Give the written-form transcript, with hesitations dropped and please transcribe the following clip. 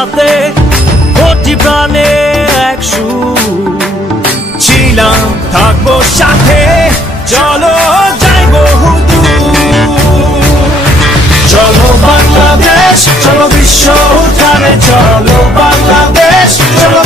সাথে কোটি প্রাণে এক সুর ছিলাম থাকবো সাথে চলো যাই বহুদূর চলো বাংলাদেশ চলো বিশ্ব জানে চলো বাংলাদেশ চলো